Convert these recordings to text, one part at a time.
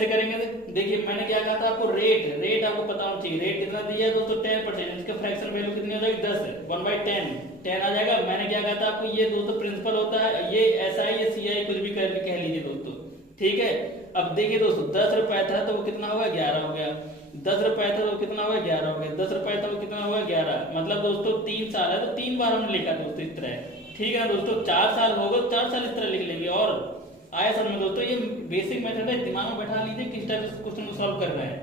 कैसे करेंगे? देखिए मैंने क्या कहा था आपको, रेट आपको पता होना चाहिए। रेट कितना दिया है दोस्तों 10%, इसका फ्रैक्शन वैल्यू कितनी हो जाएगी 10 है, 1/10 10 आ जाएगा। मैंने क्या कहा था आपको, ये दोस्तों प्रिंसिपल होता है, ये SI या CI कुछ भी कह लीजिए दोस्तों, ठीक है। अब देखिए दोस्तों 10 रुपए था तो वो कितना होगा 11 हो गया, 10 रुपए था तो कितना होगा 11 हो गया, 10 रुपए था तो कितना होगा 11। मतलब दोस्तों 3 साल है तो 3 बार हमने लिखा दोस्तों इस तरह, ठीक है ना दोस्तों। 4 साल होगा तो 4 साल इस तरह लिख लेंगे। और आया समझ में दोस्तों, ये बेसिक मेथड है, दिमाग में बैठा लीजिए किस टाइप से क्वेश्चन को सॉल्व कर रहे हैं,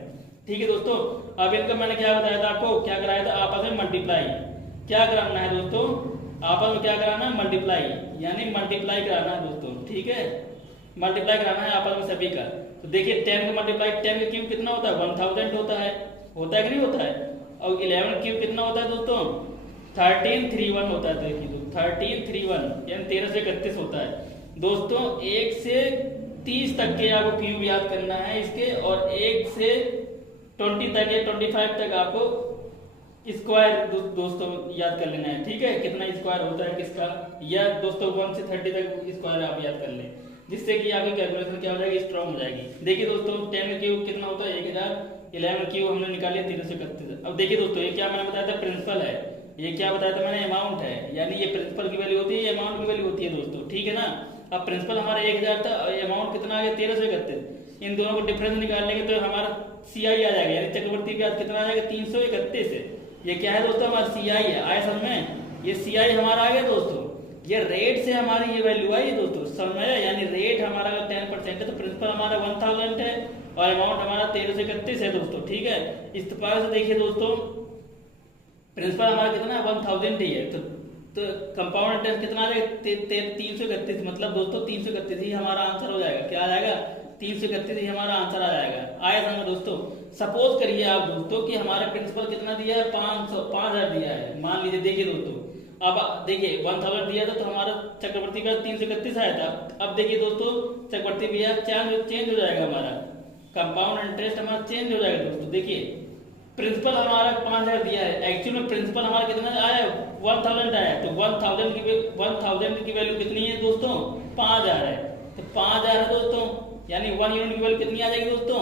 ठीक है दोस्तों। अब इनका मैंने क्या बताया था आपको, क्या कराया था आपस में मल्टीप्लाई, क्या कराना है दोस्तों आपस में, क्या कराना है मल्टीप्लाई, यानी मल्टीप्लाई कराना है दोस्तों, ठीक है। मल्टीप्लाई कराना है आपस में सभी का। तो देखिए 10 का मल्टीप्लाई 10 का क्यूब कितना होता है 1000 होता है कि नहीं होता है। और 11 क्यूब कितना होता है दोस्तों 1331 होता है। देखिए तो 1331 यानी 13 से 31 होता है दोस्तों। 1 से 30 तक के आपको क्यूब याद करना है इसके, और 1 से 20 तक या 25 तक आपको स्क्वायर दोस्तों याद कर लेना है, ठीक है। कितना स्क्वायर होता है किसका, या दोस्तों 1 से 30 तक स्क्वायर आप याद कर लें, जिससे कि आपकी कैलकुलेशन क्या हो जाएगी स्ट्रॉन्ग हो जाएगी। देखिए दोस्तों 10 का क्यूब कितना होता है 1000, 11 का क्यूब हमने निकाल लिया 1331। अब देखिए दोस्तों ये क्या मैंने बताया था प्रिंसिपल है, ये क्या बताया था मैंने अमाउंट है, यानी ये प्रिंसिपल की वैल्यू होती है, ये अमाउंट की वैल्यू होती है दोस्तों, ठीक है ना। अब प्रिंसिपल हमारा 1000 था, अमाउंट कितना आ गया 1331, इन दोनों को डिफरेंस निकाल लेंगे तो हमारा CI आ जाएगा, यानी चक्रवर्ती ब्याज कितना आ जाएगा 331 है। ये क्या है दोस्तों हमारा CI है, आया समझ में, ये CI हमारा आ गया दोस्तों। ये रेट से हमारी ये वैल्यू आई दोस्तों, समझ में आया, यानी रेट हमारा अगर 10% है तो प्रिंसिपल हमारा 1000 है और अमाउंट हमारा 1331 है दोस्तों, ठीक है। इस प्रकार से देखिए दोस्तों प्रिंसिपल हमारा कितना है 1000 ही है, तो कंपाउंड इंटरेस्ट कितना आ जाएगा 331, मतलब दोस्तों 331 ही हमारा आंसर हो जाएगा। क्या आ जाएगा 331 ही हमारा आंसर आ जाएगा। आया समझ दोस्तों। सपोज करिए आप दोस्तों कि हमारा प्रिंसिपल कितना दिया है 5000 दिया है, मान लीजिए। देखिए दोस्तों अब देखिए 1000 दिया था तो हमारा चक्रवर्ती ब्याज 331 आया था। अब देखिए दोस्तों चक्रवर्ती ब्याज चेंज हो जाएगा, हमारा कंपाउंड इंटरेस्ट हमारा चेंज हो जाएगा दोस्तों। देखिए प्रिंसिपल हमारा 5000 दिया है, एक्चुअल में प्रिंसिपल हमारा कितना आया 1000 आया, तो 1000 की वैल्यू कितनी है दोस्तों 5000 है, तो 5000 है दोस्तों, यानी 1 यूनिट की वैल्यू कितनी आ जाएगी दोस्तों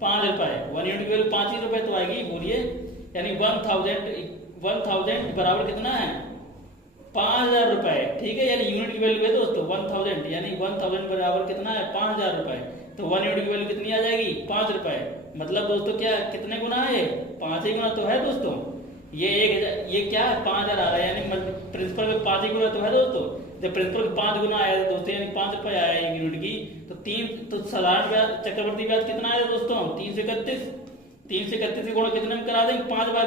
5 रुपए। 1 यूनिट की वैल्यू 5 ही रुपए तो आएगी, बोलिए, यानी 1000 बराबर कितना है 5000 रुपए, ठीक है। यानी यूनिट की वैल्यू है दोस्तों 1000, यानी 1000 बराबर कितना है 5000 रुपए, तो 1 यूनिट की वैल्यू कितनी आ जाएगी 5 रुपए। मतलब दोस्तों क्या कितने गुना है 5 ही गुना तो है दोस्तों। ये क्या है 5000 आ रहा है, यानी प्रिंसिपल में 5 ही गुना तो है दोस्तों। जब प्रिंसिपल 5 गुना आया दोस्तों, यानी 5 रुपए आया एक यूनिट की, तो साधारण ब्याज चक्रवर्ती ब्याज कितना आया दोस्तों 331 से गुणा कितने में करा देंगे 5 बार,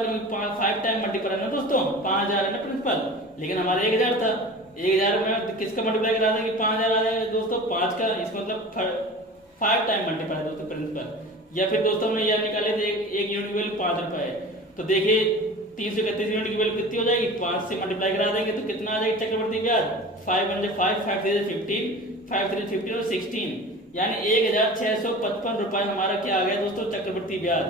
5 टाइम मल्टीप्लाई ना दोस्तों, 5000 है ना प्रिंसिपल, लेकिन हमारा 1000 था, 1000 में किसका मल्टीप्लाई करा देंगे 5000 आ जाएगा दोस्तों 5 का, इसका मतलब 5 टाइम मल्टीप्लाई दोस्तों प्रिंसिपल। या फिर दोस्तों हमने यह निकाले थे एक यूनिट की वैल्यू 5 रुपए है, तो देखिए 331 यूनिट की वैल्यू कितनी हो जाएगी 5 से मल्टीप्लाई करा देंगे तो कितना आ जाएगा चक्रवर्ती ब्याज 5 1 5 5 3 15 5 3 15 और 16, यानी 1655 रुपए हमारा क्या आ गया दोस्तों चक्रवर्ती ब्याज।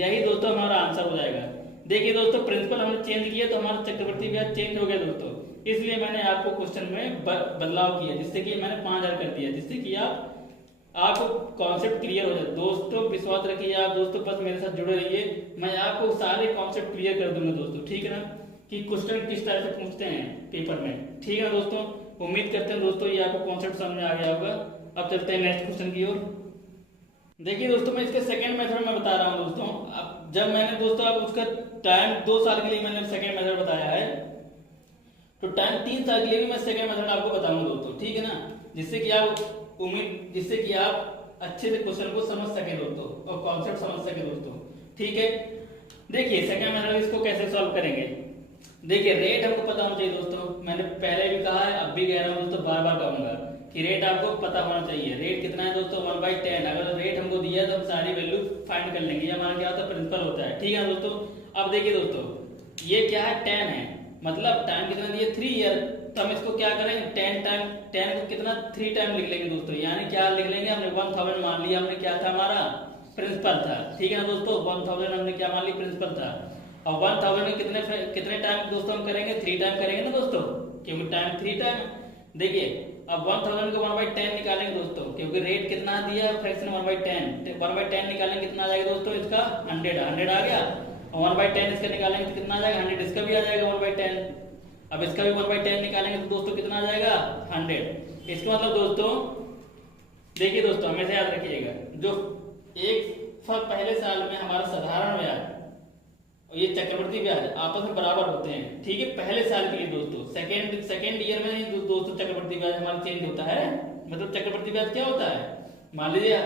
यही दोस्तों हमारा आंसर हो जाएगा। देखिए दोस्तों प्रिंसिपल हमने चेंज किया तो हमारा चक्रवर्ती ब्याज चेंज हो गया दोस्तों, इसलिए मैंने आपको क्वेश्चन में बदलाव किया, जिससे कि मैंने 5000 कर दिया, जिससे कि आपको कॉन्सेप्ट क्लियर हो जाए दोस्तों। विश्वास रखिए आप दोस्तों, बस मेरे साथ जुड़े रहिए, मैं आपको सारे कॉन्सेप्ट क्लियर कर दूंगा दोस्तों, ठीक है ना, कि क्वेश्चन किस तरह से पूछते हैं पेपर में, ठीक है दोस्तों। उम्मीद करते हैं दोस्तों ये आपको कॉन्सेप्ट समझ में आ गया होगा। अब चलते हैं नेक्स्ट क्वेश्चन की ओर। देखिए दोस्तों मैं इसके सेकंड मेथड में बता रहा हूँ दोस्तों। अब जब मैंने दोस्तों अब उसका टाइम 2 साल के लिए मैंने सेकंड मेथड बताया है, तो टाइम 3 साल के लिए भी मैं सेकंड मेथड आपको बताऊंगा दोस्तों, ठीक है ना, जिससे कि आप अच्छे से क्वेश्चन को समझ सके दोस्तों और कॉन्सेप्ट समझ सके दोस्तों, ठीक है। देखिए सेकंड मेथड इसको कैसे सॉल्व करेंगे। देखिए रेट हमको पता होना चाहिए दोस्तों, मैंने पहले भी कहा है अब भी कह रहा हूँ दोस्तों, बार बार कहूंगा कि रेट आपको पता होना चाहिए। रेट कितना है दोस्तों 1/10, अगर रेट हमको दिया तो हम सारी वैल्यू फाइंड कर लेंगे, ये हमारा क्या होता है प्रिंसिपल होता है, ठीक है दोस्तों। अब देखिए दोस्तों ये क्या है 10 है, मतलब टाइम कितना दिया 3 ईयर, तो हम इसको क्या करेंगे 10 को कितना 3 टाइम लिख लेंगे दोस्तों, यानी क्या लिख लेंगे हमने 1000 मान लिया, हमने क्या था हमारा प्रिंसिपल था, ठीक है ना दोस्तों। 1000 हमने क्या मान लिया प्रिंसिपल था, और 1000 में कितने टाइम दोस्तों हम करेंगे 3 टाइम करेंगे ना दोस्तों, क्योंकि टाइम 3 टाइम। देखिए अब 1000 को 1/10 निकालेंगे दोस्तों, क्योंकि रेट कितना दिया है फ्रैक्शन 1/10, 1/10 निकालेंगे कितना आ जाएगा दोस्तों, इसका 100 आ गया, और 1/10 इसका निकालेंगे तो कितना आ जाएगा 100, इसका भी आ जाएगा 1/10। अब इसका भी 1/10 निकालेंगे तो दोस्तों कितना आ जाएगा 100। इसका मतलब दोस्तों देखिए दोस्तों हमेशा याद रखिएगा, जो एक पहले साल में हमारा साधारण ब्याज और ये चक्रवृद्धि ब्याज आपस में बराबर होते हैं, ठीक है, पहले साल के लिए दोस्तों। सेकेंड ईयर में दोस्तों चक्रवृद्धि ब्याज हमारा चेंज होता है। मतलब चक्रवृद्धि ब्याज क्या होता है, मान लीजिए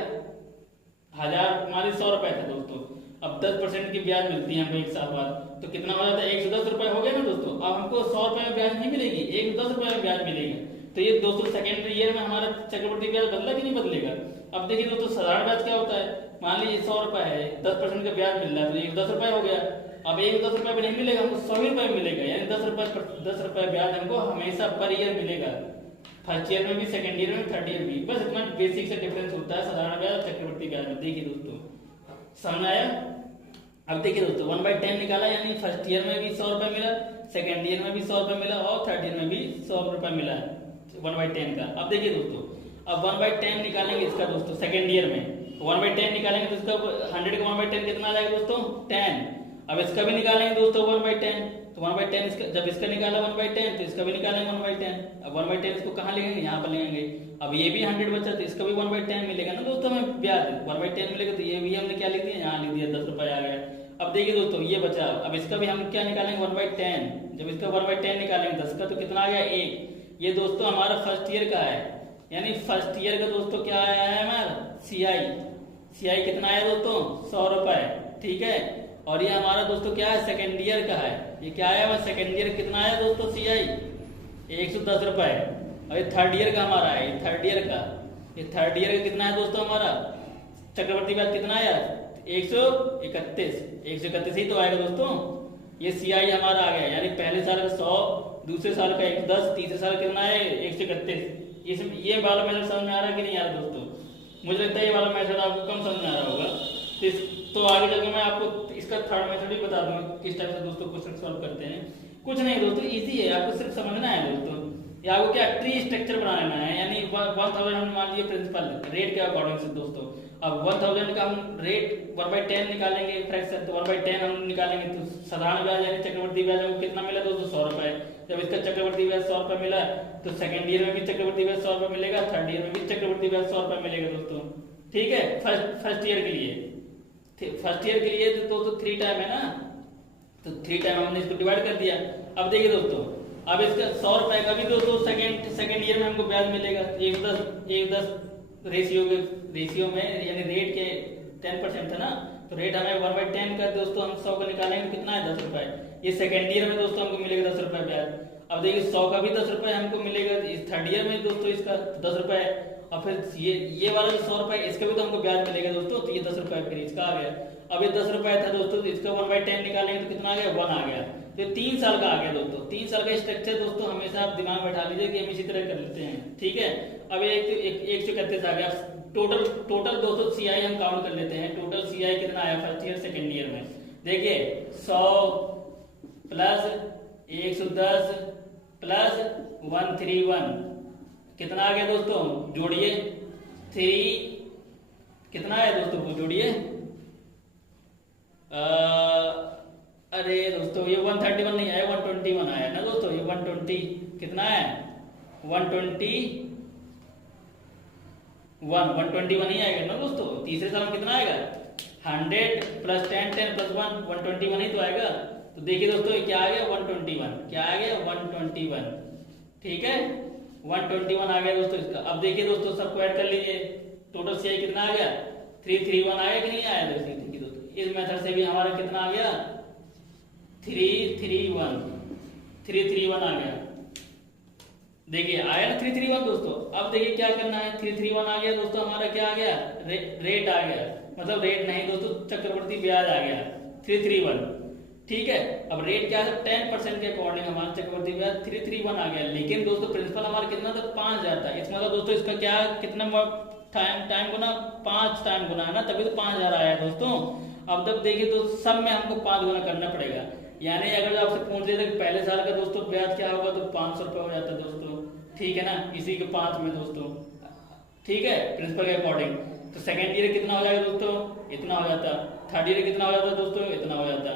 100 रुपए था दोस्तों, अब 10% की ब्याज मिलती है हमको एक साल बाद, तो कितना हो जाता है 110 रुपए हो गया ना दोस्तों। अब हमको 100 रुपए में ब्याज नहीं मिलेगी, 110 रुपए में ब्याज मिलेगा। तो ये दोस्तों सेकेंड ईयर में हमारा चक्रवृद्धि ब्याज बदला कि नहीं बदलेगा। अब देखिए दोस्तों साधारण ब्याज क्या होता है, मान लीजिए 100 रुपए है, 10% का ब्याज मिल रहा है तो 110 रुपए हो गया। अब 110 रुपए में नहीं मिलेगा, हमको 100 रुपए मिलेगा, यानी 10 रुपए ब्याज हमको हमेशा पर ईयर मिलेगा, फर्स्ट ईयर में भी, सेकंड ईयर में, थर्ड ईयर में भी। बस इतना बेसिक से डिफरेंस होता है साधारण ब्याज और चक्रवृद्धि ब्याज में। देखिए दोस्तों समझ आया। अब देखिए दोस्तों 1/10 निकाला, यानी फर्स्ट ईयर में भी 100 रुपए मिला, सेकंड ईयर में भी 100 रुपए मिला और थर्ड ईयर में भी 100 रुपए मिला 1/10 का। अब देखिए दोस्तों अब 1/10 निकालेंगे इसका दोस्तों सेकंड ईयर में, 1/10 निकालेंगे तो इसका 100 का 1/10 कितना आ जाएगा दोस्तों 10। अब इसका भी निकालेंगे दोस्तों 1/10, तो 1/10 इसका, जब इसका निकाला 1/10 तो इसका भी निकालेंगे 1/10। अब 1/10 इसको कहाँ लिखेंगे, यहाँ पर लिखेंगे। अब ये भी 100 बचा तो इसका भी 1/10 मिलेगा ना दोस्तों हमें ब्याज, 1/10 मिलेगा तो ये भी हमने क्या लिख दिया, यहाँ लिख दिया 10 रुपए आ गया। अब देखिए दोस्तों ये बचा, अब इसका भी हम क्या निकालेंगे 1/10, जब इसका 1/10 निकालेंगे 10 का तो कितना आ गया 1। ये दोस्तों हमारा फर्स्ट ईयर का है, यानी फर्स्ट ईयर का दोस्तों क्या आया है हमारा सीआई कितना आया दोस्तों 100 रुपए, ठीक है। और ये हमारा दोस्तों क्या है सेकेंड ईयर का है, ये क्या आया हुआ सेकेंड ईयर कितना आया दोस्तों सीआई 110 रुपए। और ये थर्ड ईयर का हमारा है, ये थर्ड ईयर का कितना है दोस्तों हमारा चक्रवर्ती ब्याज कितना आया 131 ही तो आएगा दोस्तों। ये सीआई हमारा आ गया, यानी पहले साल का 100, दूसरे साल का 110, तीसरे साल कितना है 131। ये वाला मेथड समझ में आ रहा है कि नहीं आ रहा दोस्तों, मुझे लगता है ये वाला मेथड आपको कम समझ में आ रहा होगा। तो आगे चल के मैं आपको इसका थर्ड मेथड भी बता दूंगा किस टाइप से दोस्तों क्वेश्चन सॉल्व करते हैं। कुछ नहीं दोस्तों इजी है, आपको सिर्फ समझना है दोस्तों। या आपको क्या ट्री स्ट्रक्चर बनाना है, यानी 1000 हम मान लीजिए प्रिंसिपल रेट के अकॉर्डिंग से दोस्तों। अब 1000 का हम रेट 1/10 निकालेंगे फ्रैक्शन, तो 1/10 हम निकालेंगे तो साधारण ब्याज यानी चक्रवर्ती ब्याज हमको कितना मिला दोस्तों 100 रुपए। जब इसका चक्रवर्ती ब्याज 100 रुपए मिला तो सेकंड ईयर में भी चक्रवर्ती ब्याज 100 रुपए मिलेगा, थर्ड ईयर में भी चक्रवर्ती ब्याज 100 रुपए मिलेगा दोस्तों, ठीक है। फर्स्ट ईयर के लिए तो 3 टाइम है ना, तो 3 टाइम हमने इसको डिवाइड कर दिया। अब देखिए दोस्तों अब इसका 100 रुपए का भी दोस्तों सेकंड ईयर में हमको ब्याज मिलेगा 1:10 रेशियो में, यानी रेट के 10% था ना, तो रेट हमें 1/10 का दोस्तों हम 100 का निकालेंगे कितना है 10 रुपए। ये सेकंड ईयर में दोस्तों हमको मिलेगा 10 रुपए ब्याज। अब देखिए 100 का भी 10 रुपए हमको मिलेगा इस थर्ड ईयर में दोस्तों इसका 10 रुपए, और फिर ये वाला जो 100 रुपए इसका भी तो हमको ब्याज मिलेगा दोस्तों, तो ये 10 रुपए फिर इसका आ गया। अब ये 10 रुपए था दोस्तों, तो इसका 1/10 निकालेंगे तो कितना आ गया 1 आ गया। तो 3 साल का आ गया दोस्तों। 3 साल का स्ट्रक्चर दोस्तों हमेशा आप दिमाग में बैठा लीजिए कि हम इसी तरह कर लेते हैं, ठीक है। अब 131 आ गया। टोटल दोस्तों सीआई हम काउंट कर लेते हैं, टोटल सीआई कितना आया फर्स्ट ईयर सेकेंड ईयर में। देखिए 100 प्लस 110 प्लस 131 कितना आ गया दोस्तों, जोड़िए 3 कितना है दोस्तों वो जोड़िए, अरे दोस्तों ये 131 नहीं आया 121 आया ना दोस्तों। ये 120 कितना है 121 ही आएगा ना दोस्तों। तीसरे साल में कितना आएगा 100 प्लस 10 प्लस 1 121 ही तो आएगा। तो देखिए दोस्तों ये क्या आ गया 121, क्या आ गया 121, ठीक है 121 आ गया दोस्तों इसका। अब देखिए दोस्तों सबको ऐड कर लीजिए, टोटल सीआई कितना आ गया 331 आया कि नहीं आया देखिए दोस्तों। इस मेथड से भी हमारा कितना आ गया 331 आ गया। देखिए आया ना 331 दोस्तों। अब देखिए क्या करना है, 331 आ गया दोस्तों, हमारा क्या आ गया रेट आ गया, मतलब रेट नहीं दोस्तों चक्रवर्ती ब्याज आ गया 331, ठीक है। अब रेट क्या है 10% के अकॉर्डिंग हमारा चक्रवर्ती ब्याज 331 आ गया। लेकिन दोस्तों प्रिंसिपल हमारा कितना था 5000 था। इसका मतलब दोस्तों इसका क्या कितना टाइम गुना 5 टाइम गुना है ना, तभी तो 5000 आया दोस्तों। अब तक देखिए तो सब में हमको 5 गुना करना पड़ेगा, यानी अगर आपसे पूछ देते कि पहले साल का दोस्तों ब्याज क्या होगा तो 500 रुपए हो जाता है दोस्तों, ठीक है ना, इसी के 5 में दोस्तों, ठीक है, प्रिंसिपल के अकॉर्डिंग। तो सेकेंड ईयर कितना हो जाएगा दोस्तों, इतना हो जाता। थर्ड ईयर कितना हो जाता दोस्तों, इतना हो जाता।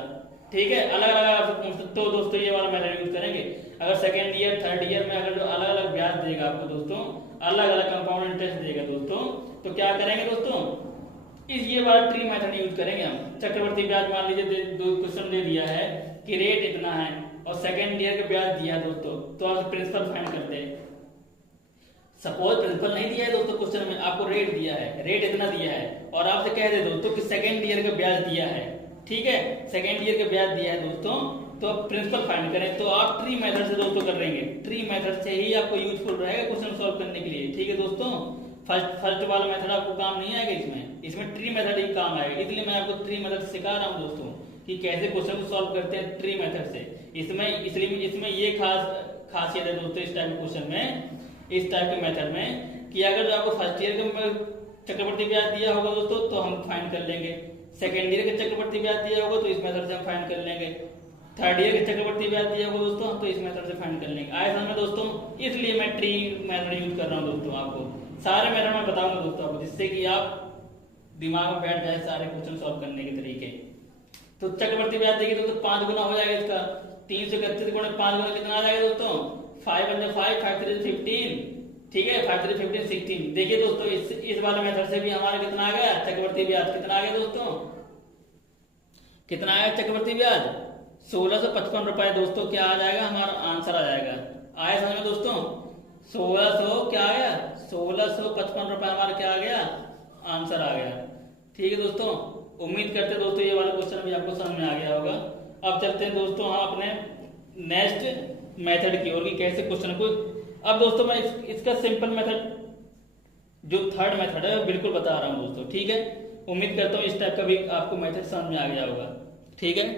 ठीक है, अलग अलग आपसे तो दोस्तों ये वाला मेथड यूज करेंगे। अगर सेकेंड ईयर थर्ड ईयर में अगर जो अलग अलग ब्याज देगा आपको दोस्तों, अलग अलग कंपाउंड इंटरेस्ट देगा दोस्तों, तो क्या करेंगे दोस्तों, इस ये वाला ट्री मेथड यूज करेंगे हम। चक्रवर्ती ब्याज मान लीजिए दो क्वेश्चन दे दिया है कि रेट इतना है और सेकेंड ईयर का ब्याज दिया है दोस्तों, तो आप प्रिंसिपल फाइंड करते हैं। सपोज प्रिंसिपल नहीं दिया है दोस्तों क्वेश्चन में, आपको रेट दिया है, रेट इतना दिया है और आपसे कह दे दोस्तों कि सेकेंड ईयर का ब्याज दिया है, ठीक है, सेकेंड ईयर का ब्याज दिया है दोस्तों, तो आप प्रिंसिपल फाइंड करें। तो आप ट्री मेथड से दोस्तों कर लेंगे, ट्री मेथड से ही आपको यूजफुल रहेगा क्वेश्चन सॉल्व करने के लिए। ठीक है दोस्तों, फर्स्ट वाला मेथड आपको काम नहीं आएगा, इसमें ट्री मेथड ही काम आएगा। इसलिए मैं आपको ट्री मेथड सिखा रहा हूँ दोस्तों कि कैसे क्वेश्चन को सॉल्व करते हैं ट्री मेथड से। इसमें ये खासियत है दोस्तों इस टाइप के क्वेश्चन में, इस टाइप के मेथड में, कि अगर जो आपको फर्स्ट ईयर का चक्रवर्ती ब्याज दिया होगा दोस्तों तो हम फाइंड कर लेंगे, सेकेंड ईयर का चक्रवर्ती ब्याज दिया होगा तो इस मेथड से हम फाइंड कर लेंगे, थर्ड ईयर का चक्रवर्ती ब्याज दिया होगा दोस्तों तो इस मेथड से फाइंड कर लेंगे। आए समझ में दोस्तों, इसलिए मैं ट्री मेथड यूज कर रहा हूँ दोस्तों। आपको सारे मेथड मैं बताऊंगा दोस्तों आपको, जिससे कि आप दिमाग में बैठ जाए सारे क्वेश्चन सॉल्व करने के तरीके। तो चक्रवर्ती ब्याज देखिए दोस्तों 5 गुना हो जाएगा इसका, 331 गुना 5 गुना कितना आ जाएगा दोस्तों, 5 × 5 5 3 15, ठीक है, 5 3 15 16। देखिए दोस्तों इस वाले मेथड से भी हमारा कितना आ गया चक्रवर्ती ब्याज, कितना आ गया दोस्तों, कितना आया चक्रवर्ती ब्याज 1655 रुपए दोस्तों। क्या आ जाएगा हमारा आंसर आ जाएगा, आया समझ में दोस्तों, 1600 क्या आ गया 1655 रुपए हमारा क्या आ गया आंसर आ गया। ठीक है दोस्तों, उम्मीद करते हैं दोस्तों ये वाला क्वेश्चन भी आपको समझ में आ गया होगा। अब चलते हैं दोस्तों हम अपने नेक्स्ट मेथड की ओर कि कैसे क्वेश्चन को। अब दोस्तों मैं इसका सिंपल मेथड जो थर्ड मेथड है बिल्कुल बता रहा हूं दोस्तों, ठीक है। उम्मीद करता हूं इस टाइप का भी आपको मेथड समझ में आ गया होगा, ठीक है।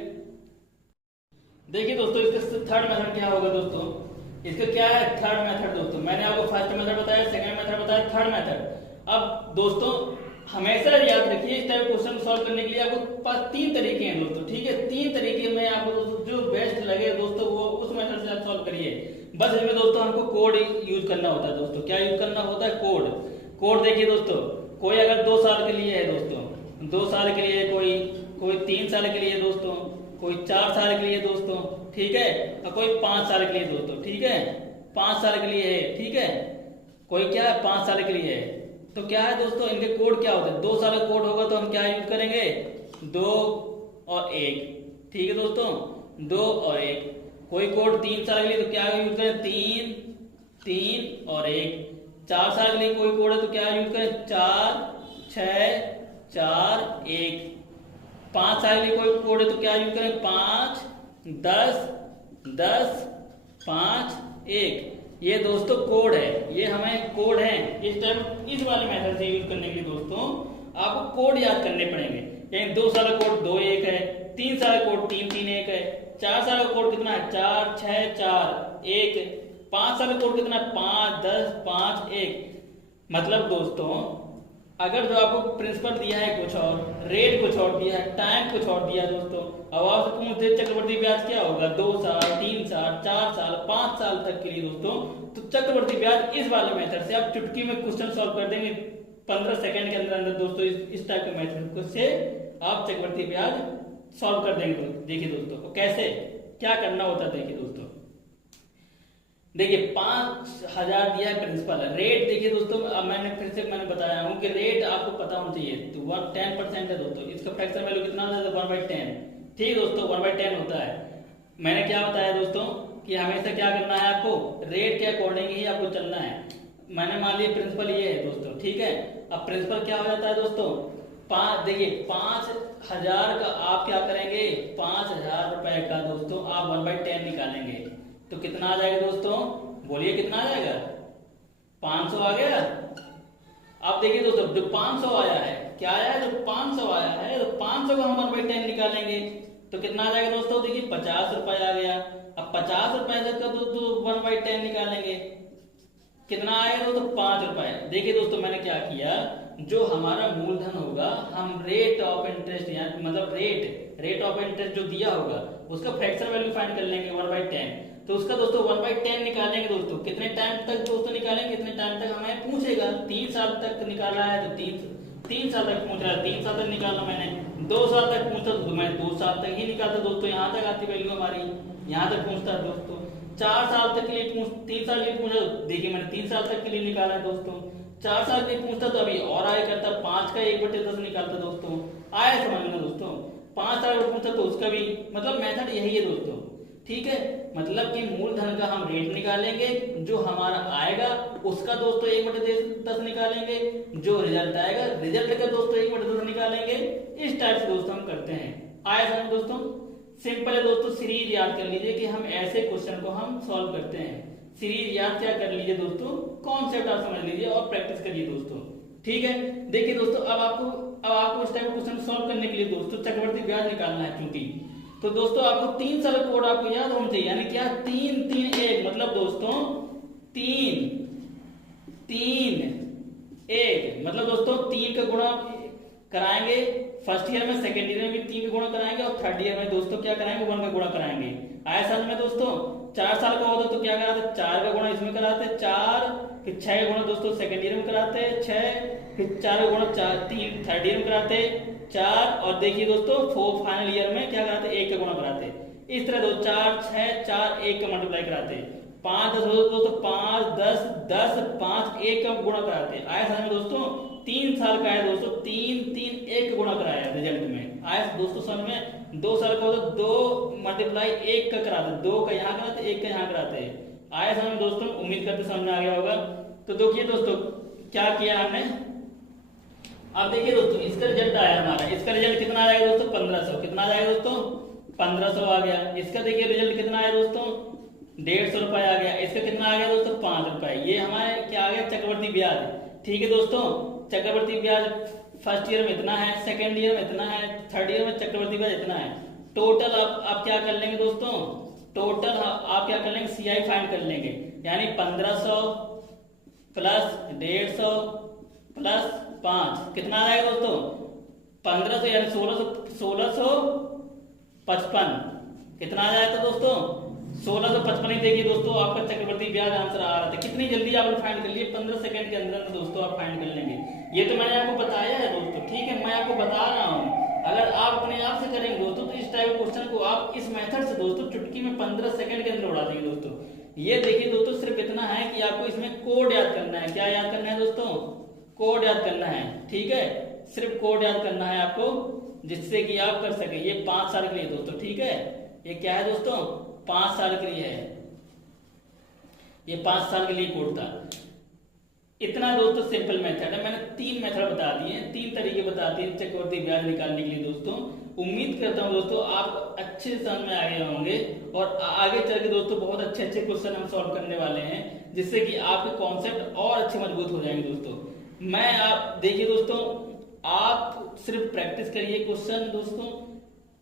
देखिए दोस्तों इसका थर्ड मेथड क्या होगा दोस्तों, इसका क्या है थर्ड मेथड दोस्तों। मैंने आपको फर्स्ट मेथड बताया, सेकंड मेथड बताया, थर्ड मेथड। अब दोस्तों हमेशा याद रखिए इस टाइप क्वेश्चन सॉल्व करने के लिए आपको पास 3 तरीके हैं दोस्तों, ठीक है। 3 तरीके में आपको दोस्तों जो बेस्ट लगे दोस्तों वो उस मेथड से आप सॉल्व करिए। बस इसमें दोस्तों हमको कोड यूज करना होता है दोस्तों। क्या यूज करना होता है, कोड। देखिए दोस्तों, कोई अगर 2 साल के लिए है दोस्तों, 2 साल के लिए, कोई 3 साल के लिए दोस्तों, कोई 4 साल के लिए दोस्तों, ठीक है, और कोई 5 साल के लिए दोस्तों, ठीक है, 5 साल के लिए है, ठीक है, कोई क्या है 5 साल के लिए है। तो क्या है दोस्तों इनके कोड क्या होते हैं, 2 साल का कोड होगा तो हम क्या यूज करेंगे 2 और 1, ठीक है दोस्तों, 2 और 1। कोई कोड 3 साल के लिए तो क्या यूज करें 3 और 1। 4 साल के लिए कोई कोड है तो क्या यूज करें 4 6 4 1। 5 साल के लिए कोई कोड है तो क्या यूज करें 5 10 10 5 1। ये दोस्तों कोड है, ये हमें कोड है। इस वाले मेथड से यूज करने के लिए दोस्तों आपको कोड याद करने पड़ेंगे। यानी 2 साल का कोड 2 1 है, 3 साल का कोड 3 3 1 है, 4 साल का कोड कितना है 4 6 4 1, 5 साल का कोड कितना है 5 10 5 1। मतलब दोस्तों अगर जो आपको प्रिंसिपल दिया है कुछ और, रेट कुछ और दिया है, टाइम कुछ और दिया दोस्तों, अब आपसे पूछते चक्रवर्ती ब्याज क्या होगा 2 साल 3 साल 4 साल 5 साल तक के लिए दोस्तों, तो चक्रवर्ती ब्याज इस वाले मेथड से आप चुटकी में क्वेश्चन सॉल्व कर देंगे 15 सेकंड के अंदर अंदर दोस्तों। इस टाइप के मेथड से आप चक्रवर्ती ब्याज सॉल्व कर देंगे। देखिए दोस्तों कैसे क्या करना होता है, देखिए दोस्तों, देखिए 5000 दिया है प्रिंसिपल, रेट देखिए दोस्तों, अब मैंने बताया हूं कि रेट आपको पता होना चाहिए। तो 10% है दोस्तों, इसका फ्रैक्शन वैल्यू कितना होता है 1/10, ठीक है दोस्तों 1/10 होता है। मैंने क्या बताया दोस्तों कि हमेशा क्या करना है आपको रेट के अकॉर्डिंग ही आपको चलना है। मैंने मान लिया प्रिंसिपल ये है दोस्तों, ठीक है। अब प्रिंसिपल क्या हो जाता है दोस्तों देखिए 5000 का आप क्या करेंगे 5000 रुपए का दोस्तों आप 1/10 निकालेंगे तो कितना आ जाएगा दोस्तों, बोलिए कितना आ जाएगा 500 आ गया। अब देखिए दोस्तों जो 500 आया है, क्या आया है जो 500 आया है, तो 500 को हम 1/10 निकालेंगे तो कितना आ जाएगा दोस्तों, देखिए 50 रुपए आ गया। अब 50 रुपए से तो 1/10 निकालेंगे कितना आएगा दोस्तों 5 रुपए। देखिए दोस्तों मैंने क्या किया, जो हमारा मूलधन होगा हम रेट ऑफ इंटरेस्ट मतलब रेट ऑफ इंटरेस्ट जो दिया होगा उसका फ्रैक्शन वैल्यू फाइंड कर लेंगे 1/10। तो उसका दोस्तों 1/10 निकालेंगे दोस्तों। कितने टाइम तक दोस्तों निकालेंगे, कितने टाइम तक हमें पूछेगा। 3 साल तक निकाला है तो 3 साल तक पूछ रहा है, 3 साल तक निकाला मैंने। 2 साल तक पूछता तो मैं 2 साल तक ही निकालता दोस्तों, यहाँ तक आती वैल्यू हमारी, यहाँ तक पूछता है दोस्तों। 4 साल तक के लिए 3 साल के लिए पूछा, देखिए मैंने 3 साल तक के लिए निकाला है दोस्तों। 4 साल के लिए पूछता तो अभी और आगे करता, 5 का 1/10 निकालता दोस्तों। आया समझ में दोस्तों। 5 साल का पूछता तो उसका भी, मतलब मेथड यही है दोस्तों, ठीक है। मतलब कि मूलधन का हम रेट निकालेंगे, जो हमारा आएगा उसका दोस्तों 1/10 निकालेंगे, जो रिजल्ट आएगा रिजल्ट का दोस्तों 1/10 निकालेंगे। इस टाइप से दोस्तों हम करते हैं। आया समझ दोस्तों। सिंपल है दोस्तों, सीरीज याद कर लीजिए कि हम ऐसे क्वेश्चन को हम सॉल्व करते हैं। सीरीज याद क्या कर लीजिए दोस्तों, कॉन्सेप्ट आप समझ लीजिए और प्रैक्टिस करिए दोस्तों, ठीक है। देखिए दोस्तों, अब आपको इस टाइप का क्वेश्चन सॉल्व करने के लिए दोस्तों चक्रवर्ती ब्याज निकालना है चूंकि, तो दोस्तों आपको 3 साल कोड आपको याद होना चाहिए, यानी क्या 3 3 1, मतलब दोस्तों 3 3 1, मतलब दोस्तों 3 का गुणा कराएंगे फर्स्ट ईयर में, सेकेंड ईयर में भी 3 का गुणा कराएंगे और थर्ड ईयर में दोस्तों क्या कराएंगे 1 का गुणा कराएंगे। आया समझ में दोस्तों। 4 साल का होता तो क्या कराते, 4 का गुणा इसमें कराते 4, फिर 6 का गुणा दोस्तों सेकेंड ईयर में कराते 6, फिर 4 का गुणा 3 थर्ड ईयर में कराते 4, और देखिए दोस्तों 4 फाइनल ईयर में क्या कराते 1 का गुणा कराते। इस तरह 2 4 6 4 1 का मल्टीप्लाई कराते। 5 10 दोस्तों 5 10 10 5 1 का गुणा कराते। आया समझ में दोस्तों। 3 साल का है दोस्तों 3 3 1 का गुणा कराया रिजल्ट में। आया दोस्तों समझ में। 2 साल का होता 2 मल्टीप्लाई 1 का कराते, 2 का यहाँ कराते 1 का यहाँ कराते। आया समझ में दोस्तों। उम्मीद करते समझ में आ गया होगा। तो देखिए दोस्तों क्या किया हमने, अब देखिए दोस्तों इसका रिजल्ट आया हमारा, इसका रिजल्ट कितना आएगा दोस्तों 1500, कितना आएगा दोस्तों 1500 आ गया। इसका देखिए रिजल्ट कितना आया दोस्तों 150 रुपए आ गया। इसका कितना आ गया दोस्तों 5 रुपए। ये हमारे क्या आ गया चक्रवर्ती ब्याज, ठीक है दोस्तों। चक्रवर्ती ब्याज फर्स्ट ईयर में इतना है, सेकेंड ईयर में इतना है, थर्ड ईयर में चक्रवर्ती ब्याज इतना है। टोटल आप क्या कर लेंगे दोस्तों, टोटल आप क्या कर लेंगे सीआई फाइंड कर लेंगे, यानी 1500 प्लस 150 प्लस 5 कितना आ जाएगा दोस्तों 1500, यानी 1655 कितना आ जाएगा दोस्तों 1655 ही। देखिए दोस्तों आपका चक्रवर्ती ब्याज आंसर आ रहा था। कितनी जल्दी आपने फाइंड कर लिए, 15 सेकंड के अंदर दोस्तों आप फाइंड कर लेंगे। ये तो मैंने आपको बताया है दोस्तों, ठीक है, मैं आपको बता रहा हूँ। अगर आप अपने आप से करेंगे दोस्तों तो इस टाइप क्वेश्चन को आप इस मेथड से दोस्तों चुटकी में 15 सेकंड के अंदर उड़ा देंगे दोस्तों। ये देखिए दोस्तों सिर्फ इतना है कि आपको इसमें कोड याद करना है। क्या याद करना है दोस्तों, कोड याद करना है, ठीक है, सिर्फ कोड याद करना है आपको, जिससे कि आप कर सके। ये 5 साल के लिए दोस्तों, ठीक है, ये क्या है दोस्तों 5 साल के लिए है, ये 5 साल के लिए कोड था। इतना दोस्तों सिंपल मेथड है। मैंने 3 मेथड बता दिए, 3 तरीके बता दिए चक्रवर्ती ब्याज निकालने के लिए दोस्तों। उम्मीद करता हूं दोस्तों आप अच्छे से समझ में आ गए होंगे और आगे चल के दोस्तों बहुत अच्छे अच्छे क्वेश्चन हम सॉल्व करने वाले हैं, जिससे कि आपके कॉन्सेप्ट और अच्छे मजबूत हो जाएंगे दोस्तों। मैं आप देखिए दोस्तों, आप सिर्फ प्रैक्टिस करिए क्वेश्चन दोस्तों।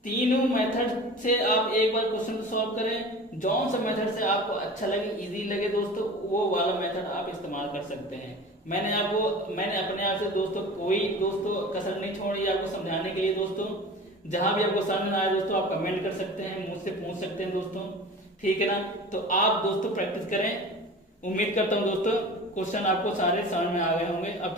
तीनों मेथड से आप एक बार क्वेश्चन सॉल्व करें। जौन सा मेथड से आपको अच्छा लगे, इजी लगे दोस्तों, वो वाला मेथड आप इस्तेमाल कर सकते हैं। मैंने अपने आप से दोस्तों कोई दोस्तों कसर नहीं छोड़ी आपको समझाने के लिए दोस्तों। जहां भी आपको समझ में आए दोस्तों आप कमेंट कर सकते हैं, मुझसे पूछ सकते हैं दोस्तों, ठीक है ना। तो आप दोस्तों प्रैक्टिस करें। उम्मीद करता हूँ दोस्तों क्वेश्चन आपको सारे समझ में आ गए होंगे। अब